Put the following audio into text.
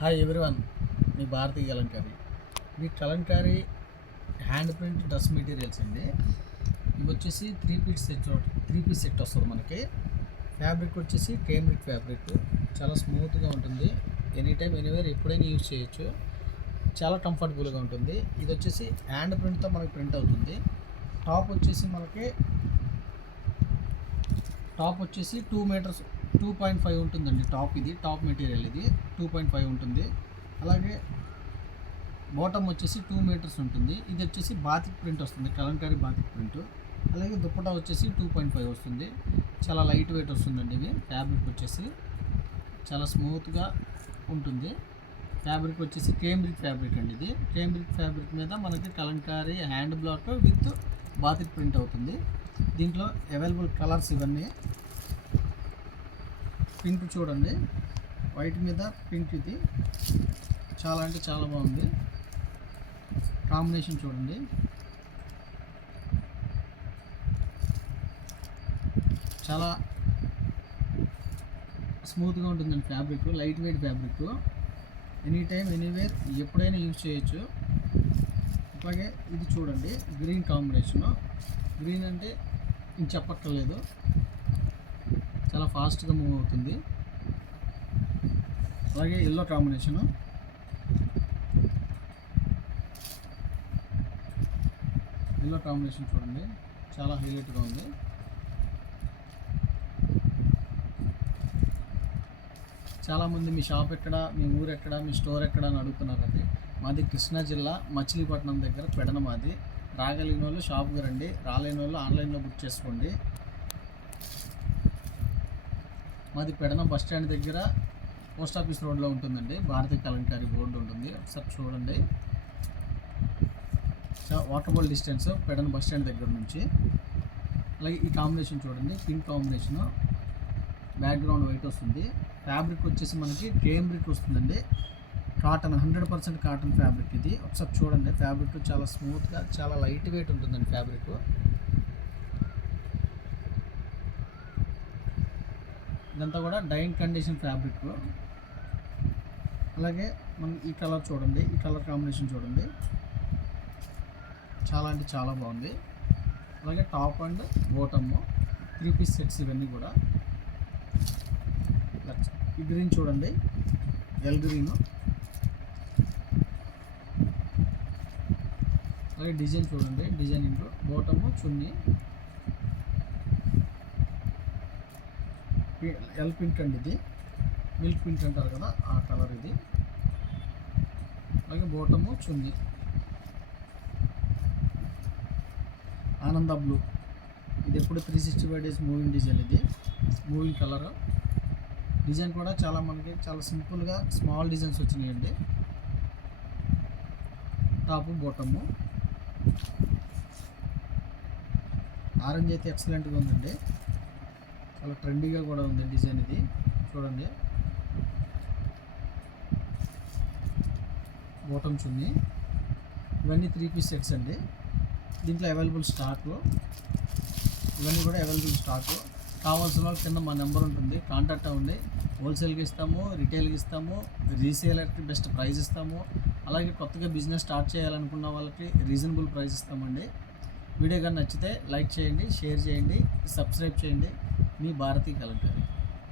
Hi everyone, మీ భారతీ కలంకారీ. ఈ Kalamkari hand print dress materials అండి. ఇవి వచ్చేసి త్రీ పీస్ సెట్ వస్తుంది మనకి. ఫ్యాబ్రిక్ వచ్చేసి కేమ్రిక్ ఫ్యాబ్రిక్, చాలా స్మూత్గా ఉంటుంది. ఎనీ టైం ఎనీవేర్ ఎప్పుడైనా యూజ్ చేయొచ్చు. చాలా కంఫర్టబుల్గా ఉంటుంది. ఇది వచ్చేసి హ్యాండ్ ప్రింట్తో మనకి ప్రింట్ అవుతుంది. టాప్ వచ్చేసి 2 మీటర్స్ 2.5 ఉంటుందండి. ఇది టాప్ మెటీరియల్, ఇది 2.5 ఉంటుంది. అలాగే బాటమ్ వచ్చేసి 2 మీటర్స్ ఉంటుంది. ఇది వచ్చేసి బాతిక్ ప్రింట్ వస్తుంది, కలంకారీ బాతిక్ ప్రింట్. అలాగే దుప్పటా వచ్చేసి 2.5 వస్తుంది. చాలా లైట్ వెయిట్ వస్తుందండి. ఇది ఫ్యాబ్రిక్ వచ్చేసి చాలా స్మూత్గా ఉంటుంది. ఫ్యాబ్రిక్ వచ్చేసి కేమ్రిక్ ఫ్యాబ్రిక్ అండి. ఇది కేమ్రిక్ ఫ్యాబ్రిక్ మీద మనకి Kalamkari hand black with batik print అవుతుంది. దీంట్లో అవైలబుల్ కలర్స్ ఇవన్నీ. పింక్ చూడండి, వైట్ మీద పింక్, ఇది చాలా అంటే చాలా బాగుంది. కాంబినేషన్ చూడండి, చాలా స్మూత్గా ఉంటుందండి. Fabric light weight fabric, any time anywhere ఎప్పుడైనా యూజ్ చేయొచ్చు. అలాగే ఇది చూడండి, గ్రీన్ కాంబినేషను. గ్రీన్ అంటే ఇంక చెప్పక్కర్లేదు, చాలా ఫాస్ట్గా మూవ్ అవుతుంది. అలాగే ఎల్లో కాంబినేషను, చూడండి, చాలా హైలైట్గా ఉంది. చాలామంది మీ షాప్ ఎక్కడ, మీ ఊరు ఎక్కడ, మీ స్టోర్ ఎక్కడ అని అడుగుతున్నారు. అది మాది కృష్ణా జిల్లా మచిలీపట్నం దగ్గర పెడన. మాది రాగలిగిన వాళ్ళు షాప్కి రండి, రాలేని వాళ్ళు ఆన్లైన్లో బుక్ చేసుకోండి. మాది పెడన బస్ స్టాండ్ దగ్గర పోస్ట్ ఆఫీస్ రోడ్లో ఉంటుందండి. భారతీ కలంకారీ బోర్డు ఉంటుంది, ఒకసారి చూడండి. Walkable distance Pedana bus stand దగ్గర నుంచి. అలాగే ఈ కాంబినేషన్ చూడండి, పింక్ కాంబినేషను, బ్యాక్గ్రౌండ్ వైట్ వస్తుంది. ఫ్యాబ్రిక్ వచ్చేసి మనకి కేమ్రిక్ వస్తుందండి. Cotton 100% cotton fabric. ఇది ఒకసారి చూడండి, ఫ్యాబ్రిక్ చాలా స్మూత్గా, చాలా లైట్ వెయిట్ ఉంటుందండి ఫ్యాబ్రిక్. ఇదంతా కూడా డైయింగ్ కండిషన్ ఫ్యాబ్రిక్. అలాగే మనం ఈ కలర్ చూడండి, ఈ కలర్ కాంబినేషన్ చూడండి, చాలా అంటే చాలా బాగుంది. అలాగే top and bottom 3 piece sets ఇవన్నీ కూడా. ఈ గ్రీన్ చూడండి, ఎల్ గ్రీను. అలాగే డిజైన్ చూడండి, డిజైనింగ్ బాటము చున్నీ ఎల్ పింక్ అండి. ఇది మిల్క్ పింక్ అంటారు కదా, ఆ కలర్ ఇది. అలాగే బాటము చున్నీ ఆనంద బ్లూ. ఇది ఎప్పుడు 365 డేస్ మూవింగ్ డిజైన్. ఇది మూవింగ్ కలర్. డిజైన్ కూడా చాలా మనకి చాలా సింపుల్గా స్మాల్ డిజైన్స్ వచ్చినాయండి. టాపు బాటము ఆరెంజ్ అయితే ఎక్సలెంట్గా ఉందండి, చాలా ట్రెండీగా కూడా ఉంది డిజైన్. ఇది చూడండి, బాటమ్ చున్నీ. ఇవన్నీ 3 పీస్ సెట్స్ అండి. దీంట్లో అవైలబుల్ స్టాకు, ఇవన్నీ కూడా అవైలబుల్ స్టాకు. కావాల్సిన వాళ్ళు కింద మా నెంబర్ ఉంటుంది, కాంటాక్ట్ అవ్వండి. హోల్సేల్కి ఇస్తాము, రిటైల్కి ఇస్తాము, రీసేలర్కి బెస్ట్ ప్రైస్ ఇస్తాము. అలాగే కొత్తగా బిజినెస్ స్టార్ట్ చేయాలనుకున్న వాళ్ళకి రీజనబుల్ ప్రైస్ ఇస్తామండి. వీడియో కానీ నచ్చితే లైక్ చేయండి, షేర్ చేయండి, సబ్స్క్రైబ్ చేయండి. మీ భారతీ కలంకారీ.